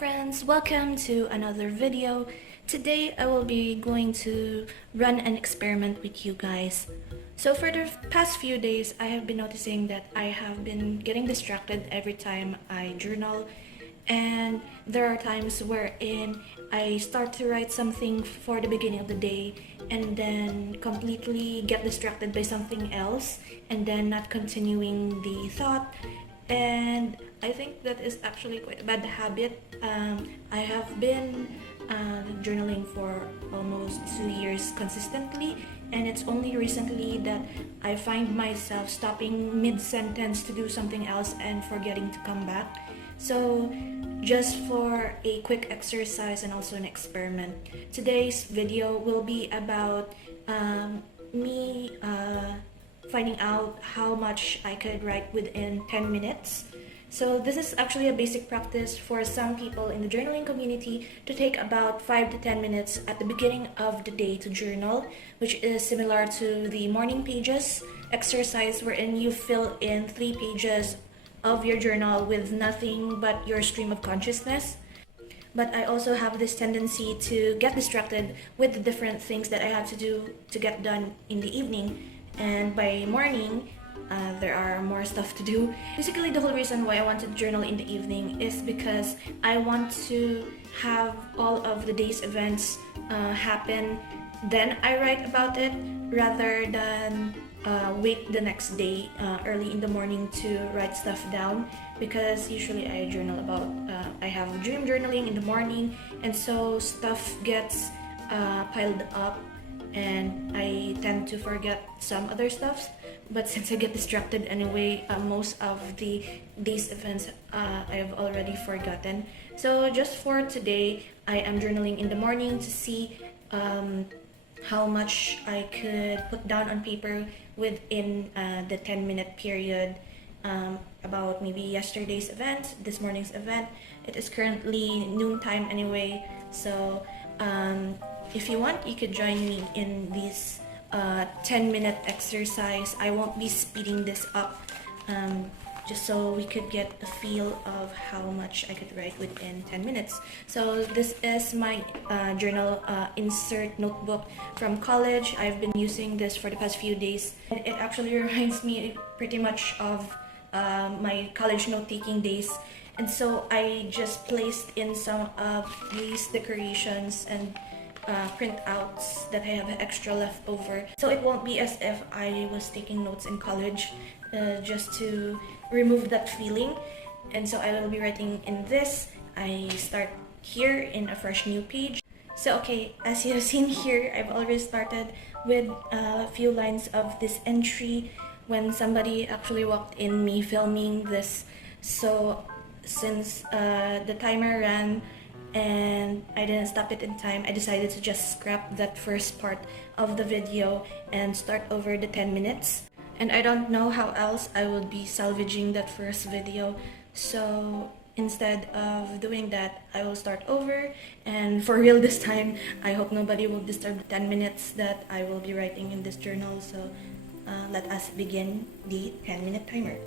friends, welcome to another video. Today I will be going to run an experiment with you guys. So for the past few days, I have been noticing that I have been getting distracted every time I journal, and there are times wherein I start to write something for the beginning of the day and then completely get distracted by something else and then not continuing the thought. And I think that is actually quite a bad habit. I have been journaling for almost 2 years consistently, and it's only recently that I find myself stopping mid-sentence to do something else and forgetting to come back. So just for a quick exercise and also an experiment, today's video will be about me finding out how much I could write within 10 minutes. So this is actually a basic practice for some people in the journaling community to take about 5 to 10 minutes at the beginning of the day to journal, which is similar to the morning pages exercise wherein you fill in 3 pages of your journal with nothing but your stream of consciousness. But I also have this tendency to get distracted with the different things that I have to do to get done in the evening, and by morning there are more stuff to do. Basically, the whole reason why I want to journal in the evening is because I want to have all of the day's events happen, then I write about it, rather than wait the next day early in the morning to write stuff down. Because usually I journal about, I have dream journaling in the morning, and so stuff gets piled up and I tend to forget some other stuff. But since I get distracted anyway, most of the day's events I have already forgotten. So just for today, I am journaling in the morning to see how much I could put down on paper within the 10-minute period, about maybe yesterday's event, this morning's event. It is currently noontime anyway, so if you want, you could join me in this 10-minute exercise. I won't be speeding this up, just so we could get a feel of how much I could write within 10 minutes. So this is my journal insert notebook from college. I've been using this for the past few days. It actually reminds me pretty much of my college note-taking days. And so I just placed in some of these decorations and printouts that I have extra left over, so it won't be as if I was taking notes in college, just to remove that feeling. And so I will be writing in this. I start here in a fresh new page. So okay, as you have seen here, I've already started with a few lines of this entry when somebody actually walked in me filming this. So since the timer ran and I didn't stop it in time, I decided to just scrap that first part of the video and start over the 10 minutes. And I don't know how else I will be salvaging that first video, so instead of doing that, I will start over, and for real this time. I hope nobody will disturb the 10 minutes that I will be writing in this journal. So let us begin the 10-minute timer.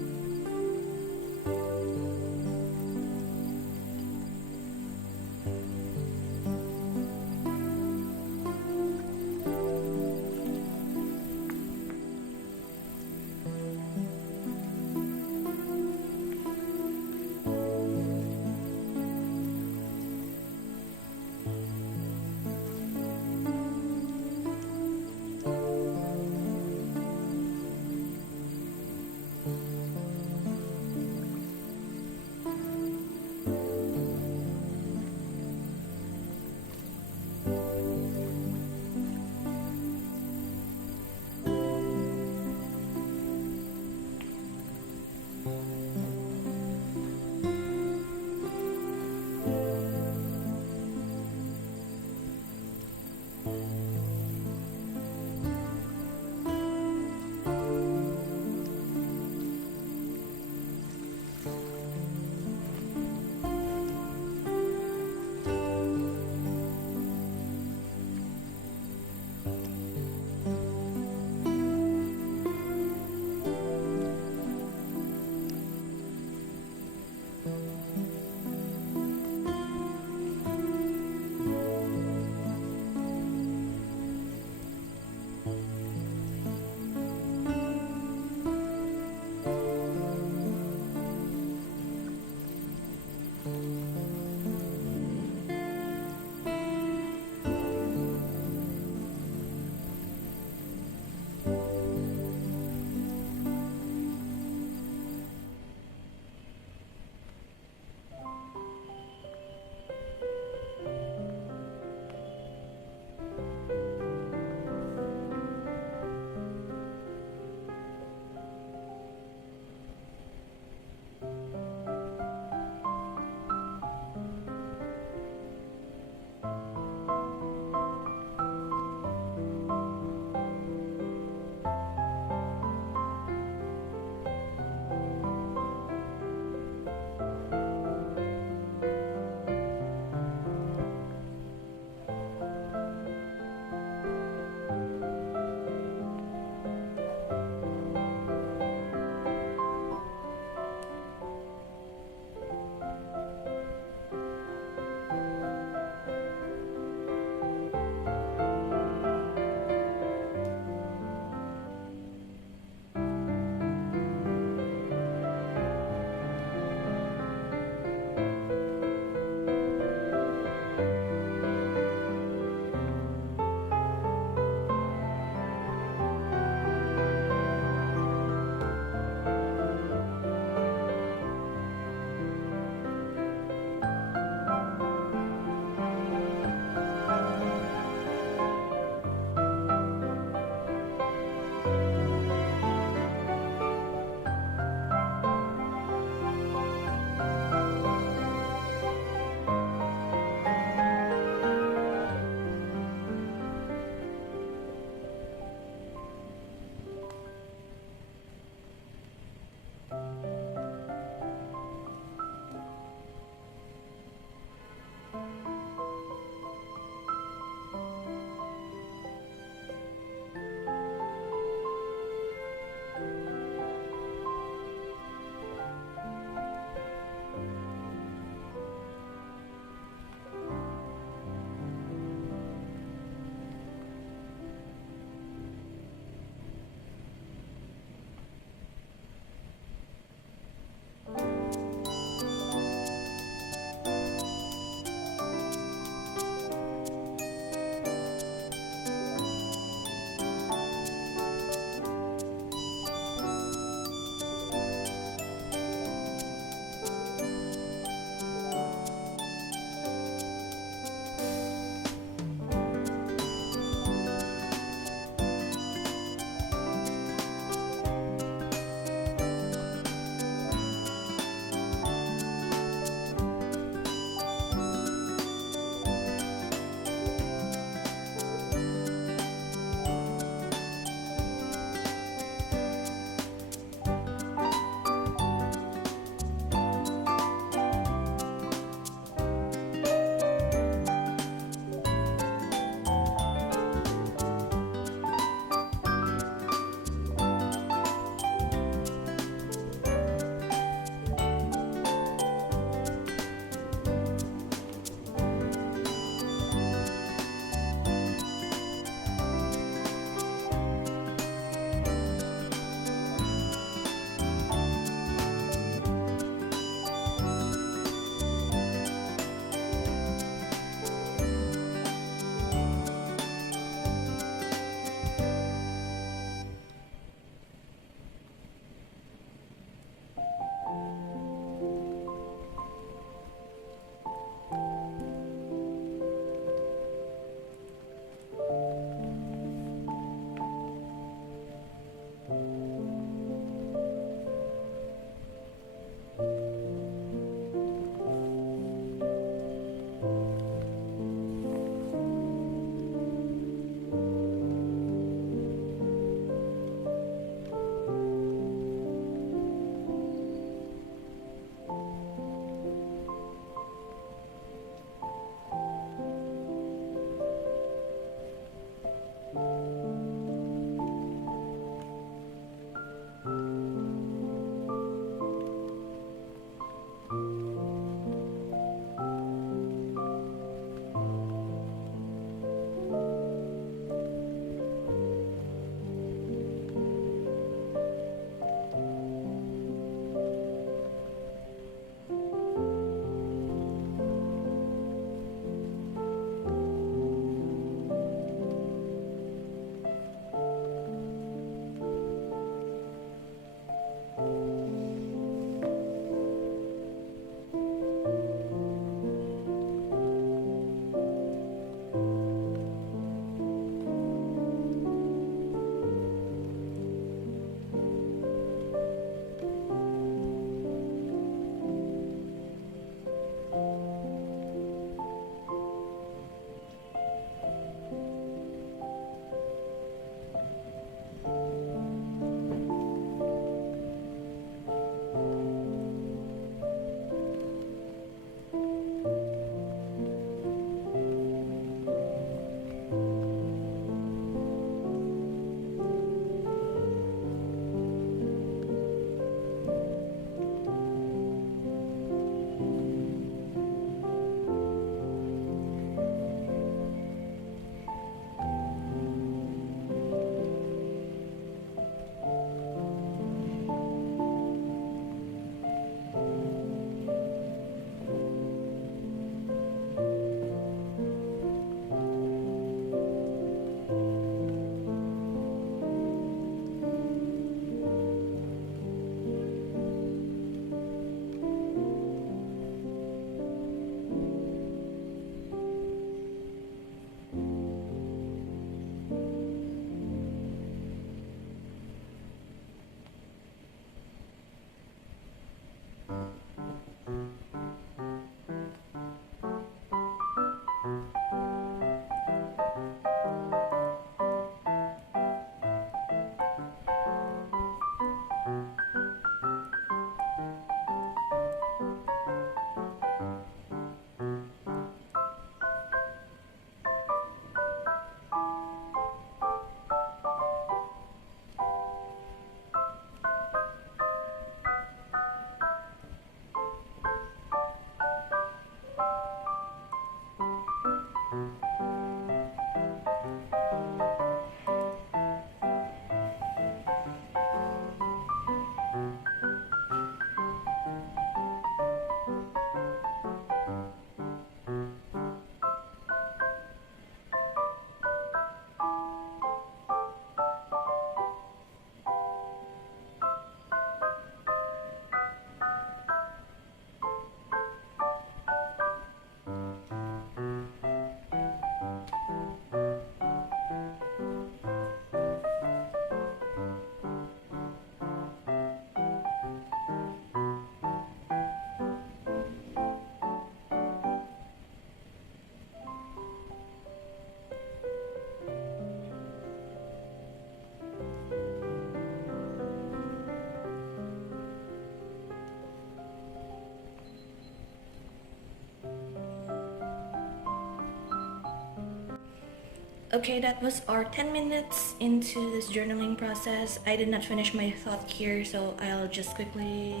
Okay, that was our 10 minutes into this journaling process. I did not finish my thought here, so I'll just quickly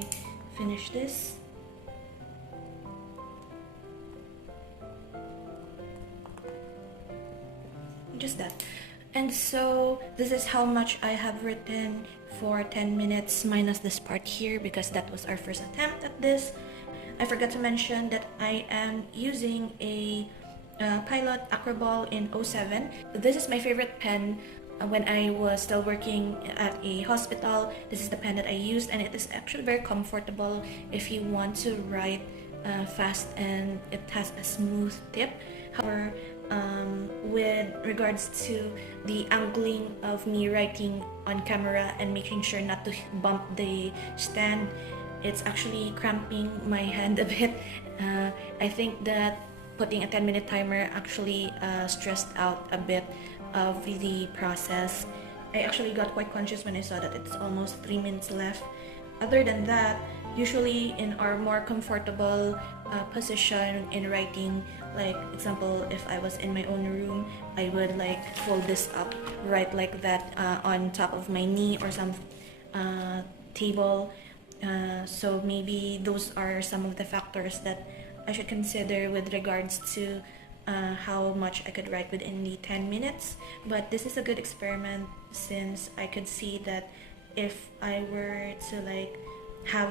finish this. Just that. And so this is how much I have written for 10 minutes minus this part here, because that was our first attempt at this. I forgot to mention that I am using a Pilot Acroball in '07. This is my favorite pen when I was still working at a hospital. This is the pen that I used, and it is actually very comfortable if you want to write fast, and it has a smooth tip. However, with regards to the angling of me writing on camera and making sure not to bump the stand, it's actually cramping my hand a bit. I think that putting a 10-minute timer actually stressed out a bit of the process. I actually got quite conscious when I saw that it's almost 3 minutes left. Other than that, usually in our more comfortable position in writing, like example, if I was in my own room, I would like fold this up, write like that on top of my knee or some table. So maybe those are some of the factors that I should consider with regards to how much I could write within the 10 minutes. But this is a good experiment, since I could see that if I were to like have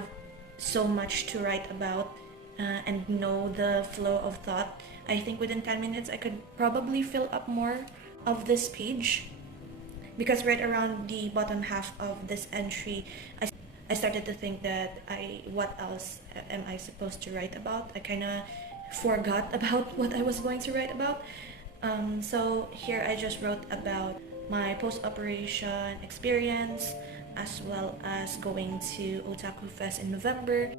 so much to write about and know the flow of thought, I think within 10 minutes I could probably fill up more of this page, because right around the bottom half of this entry I started to think that what else am I supposed to write about? I kind of forgot about what I was going to write about. So here I just wrote about my post-operation experience, as well as going to Otaku Fest in November.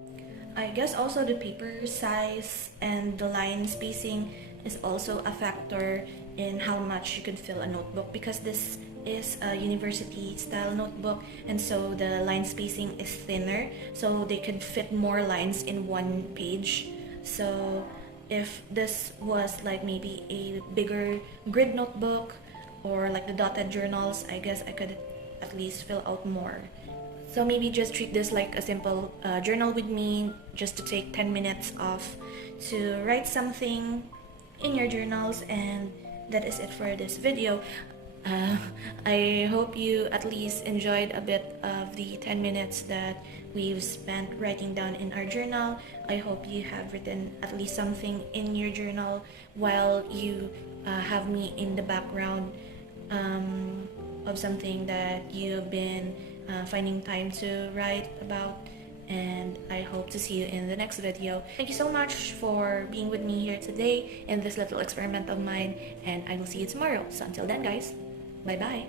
I guess also the paper size and the line spacing is also a factor in how much you could fill a notebook, because this is a university style notebook, and so the line spacing is thinner, so they could fit more lines in one page. So if this was like maybe a bigger grid notebook or like the dotted journals, I guess I could at least fill out more. So maybe just treat this like a simple journal with me, just to take 10 minutes off to write something in your journals, and that is it for this video. I hope you at least enjoyed a bit of the 10 minutes that we've spent writing down in our journal. I hope you have written at least something in your journal while you have me in the background of something that you've been finding time to write about. And I hope to see you in the next video. Thank you so much for being with me here today in this little experiment of mine, and I will see you tomorrow. So until then, guys, bye bye.